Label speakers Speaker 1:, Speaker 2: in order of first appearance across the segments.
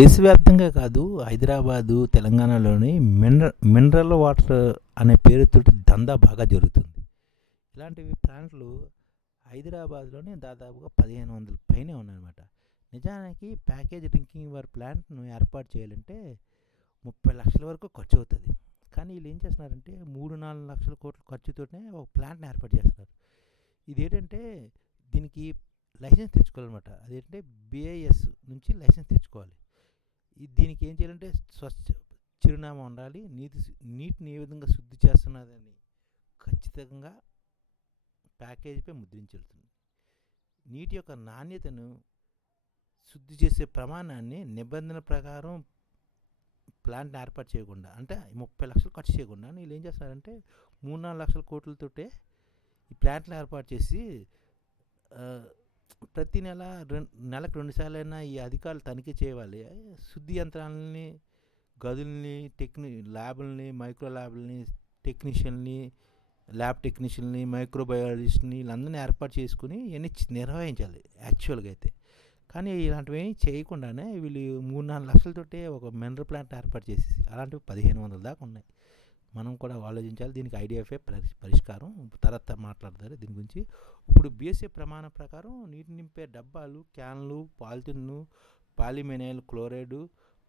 Speaker 1: దేశవ్యాప్తంగా కాదు హైదరాబాదు తెలంగాణలోని మినర మినరల్ వాటర్ అనే పేరుతోటి దందా బాగా జరుగుతుంది. ఇలాంటివి ప్లాంట్లు హైదరాబాద్లోనే దాదాపుగా పదిహేను వందల పైనే ఉన్నాయన్నమాట. నిజానికి ప్యాకేజ్ డ్రింకింగ్ వాటర్ ప్లాంట్ను ఏర్పాటు చేయాలంటే ముప్పై లక్షల వరకు ఖర్చు అవుతుంది. కానీ వీళ్ళు ఏం చేస్తున్నారంటే మూడు నాలుగు లక్షల కోట్ల ఖర్చుతోనే ఒక ప్లాంట్ని ఏర్పాటు చేస్తున్నారు. ఇదేంటంటే దీనికి లైసెన్స్ తెచ్చుకోవాలన్నమాట. అదేంటంటే బిఐఎస్ నుంచి లైసెన్స్ తెచ్చుకోవాలి. దీనికి ఏం చేయాలంటే స్వచ్ఛ చిరునామా ఉండాలి. నీటి నీటిని ఏ విధంగా శుద్ధి చేస్తున్నదని ఖచ్చితంగా ప్యాకేజీపై ముద్రించెళ్తుంది నీటి యొక్క నాణ్యతను శుద్ధి చేసే ప్రమాణాన్ని నిబంధన ప్రకారం ప్లాంట్ ఏర్పాటు చేయకుండా అంటే ముప్పై లక్షలు ఖర్చు చేయకుండా వీళ్ళు ఏం చేస్తున్నారంటే మూడు నాలుగు లక్షల కోట్లతోటే ఈ ప్లాంట్లు ఏర్పాటు చేసి ప్రతి నెల రెండు నెలకు రెండుసార్లు అయినా ఈ అధికారులు తనిఖీ చేయాలి. శుద్ధి యంత్రాలని గదుల్ని టెక్ని ల్యాబుల్ని మైక్రో ల్యాబుల్ని టెక్నీషియన్ని ల్యాబ్ టెక్నీషియన్ని మైక్రోబయాలజిస్ట్ని వీళ్ళందరినీ ఏర్పాటు చేసుకుని ఇవన్నీ నిర్వహించాలి యాక్చువల్గా అయితే. కానీ ఇలాంటివి చేయకుండానే వీళ్ళు మూడు నాలుగు లక్షలతోటే ఒక మినరల్ ప్లాంట్ ఏర్పాటు చేసేసి అలాంటివి పదిహేను వందల దాకా ఉన్నాయి. మనం కూడా ఆలోచించాలి. దీనికి ఐడియాఫే పరిష్కారం. తర్వాత మాట్లాడతారు. దీని గురించి ఇప్పుడు బీఎస్సీ ప్రమాణం ప్రకారం నీటి నింపే డబ్బాలు క్యాన్లు పాలిథిన్ను పాలిమెనైల్ క్లోరైడ్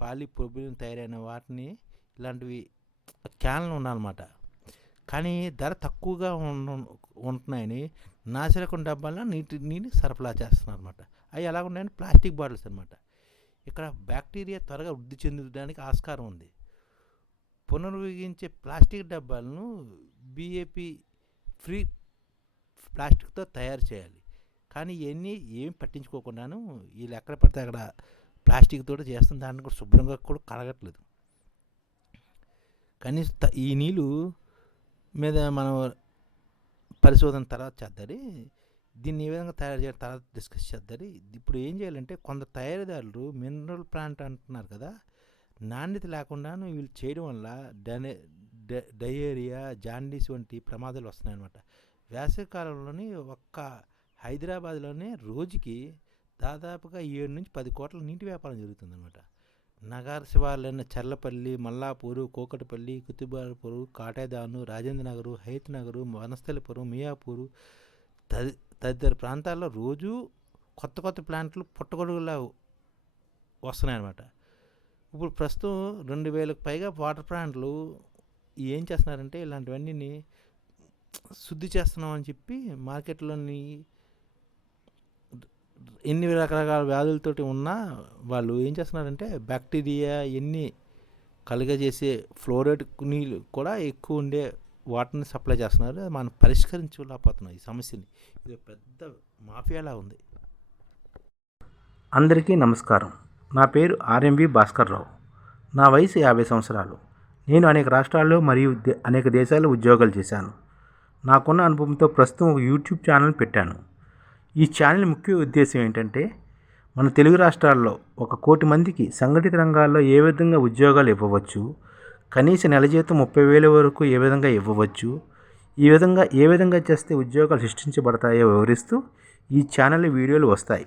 Speaker 1: పాలిప్రొబిలిన్ తయారైన వాటిని ఇలాంటివి క్యాన్లు ఉన్నాయన్నమాట కానీ ధర తక్కువగా ఉంటున్నాయని నాసిరకం డబ్బాల్లో నీటి నీటిని సరఫరా చేస్తున్నారు అనమాట అవి ఎలా ఉన్నాయని ప్లాస్టిక్ బాటిల్స్ అనమాట ఇక్కడ బ్యాక్టీరియా త్వరగా వృద్ధి చెందడానికి ఆస్కారం ఉంది. పునరుపయోగించే ప్లాస్టిక్ డబ్బాలను బీఏపీ ఫ్రీ ప్లాస్టిక్తో తయారు చేయాలి. కానీ ఇవన్నీ ఏమి పట్టించుకోకుండాను వీళ్ళు ఎక్కడ పడితే అక్కడ ప్లాస్టిక్ తోటి చేస్తున్న దాన్ని కూడా శుభ్రంగా కూడా కడగట్లేదు. కనీసం ఈ నీళ్ళు మీద మనం పరిశోధన తర్వాత చేద్దారి దీన్ని ఏ విధంగా తయారు చేయాలి తర్వాత డిస్కస్ చేద్దారి. ఇప్పుడు ఏం చేయాలంటే కొందరు తయారీదారులు మినరల్ ప్లాంట్ అంటున్నారు కదా నాణ్యత లేకుండా వీళ్ళు చేయడం వల్ల డనే డ- డయేరియా జాండీస్ వంటి ప్రమాదాలు వస్తున్నాయన్నమాట. వేసవికాలంలోని ఒక్క హైదరాబాద్లోనే రోజుకి దాదాపుగా ఏడు నుంచి పది కోట్ల నీటి వ్యాపారం జరుగుతుందన్నమాట. నగర శివార్లైన చర్లపల్లి మల్లాపూరు కోకటపల్లి కుతుబాలపూరు కాటేదాను రాజేంద్ర నగరు హైత్ నగరు వనస్థలిపురం మియాపూరు తది తదితర ప్రాంతాల్లో రోజు కొత్త కొత్త ప్లాంట్లు పుట్టగొడుగులా వస్తున్నాయన్నమాట. ఇప్పుడు ప్రస్తుతం రెండు వేలకు పైగా వాటర్ ప్లాంట్లు ఏం చేస్తున్నారంటే ఇలాంటివన్నీ శుద్ధి చేస్తున్నాం అని చెప్పి మార్కెట్లోని ఎన్ని రకరకాల వ్యాధులతోటి ఉన్నా వాళ్ళు ఏం చేస్తున్నారంటే బ్యాక్టీరియా ఎన్ని కలుగజేసే ఫ్లోరైడ్ నీళ్ళు కూడా ఎక్కువ ఉండే వాటర్ని సప్లై చేస్తున్నారు. మనం పరిష్కరించలేకపోతున్నాం ఈ సమస్యని. ఇది పెద్ద మాఫియాలా ఉంది.
Speaker 2: అందరికీ నమస్కారం. నా పేరు ఆర్ఎంవి భాస్కర్ రావు. నా వయసు యాభై సంవత్సరాలు. నేను అనేక రాష్ట్రాల్లో మరియు దే- అనేక దేశాల్లో ఉద్యోగాలు చేశాను. నాకున్న అనుభవంతో ప్రస్తుతం ఒక యూట్యూబ్ ఛానల్ పెట్టాను. ఈ ఛానల్ ముఖ్య ఉద్దేశం ఏంటంటే మన తెలుగు రాష్ట్రాల్లో ఒక కోటి మందికి సంఘటిత రంగాల్లో ఏ విధంగా ఉద్యోగాలు ఇవ్వవచ్చు కనీస నెల జీతం ముప్పై వేల వరకు ఏ విధంగా ఇవ్వవచ్చు ఈ విధంగా ఏ విధంగా చేస్తే ఉద్యోగాలు సృష్టించబడతాయో వివరిస్తూ ఈ ఛానల్ వీడియోలు వస్తాయి.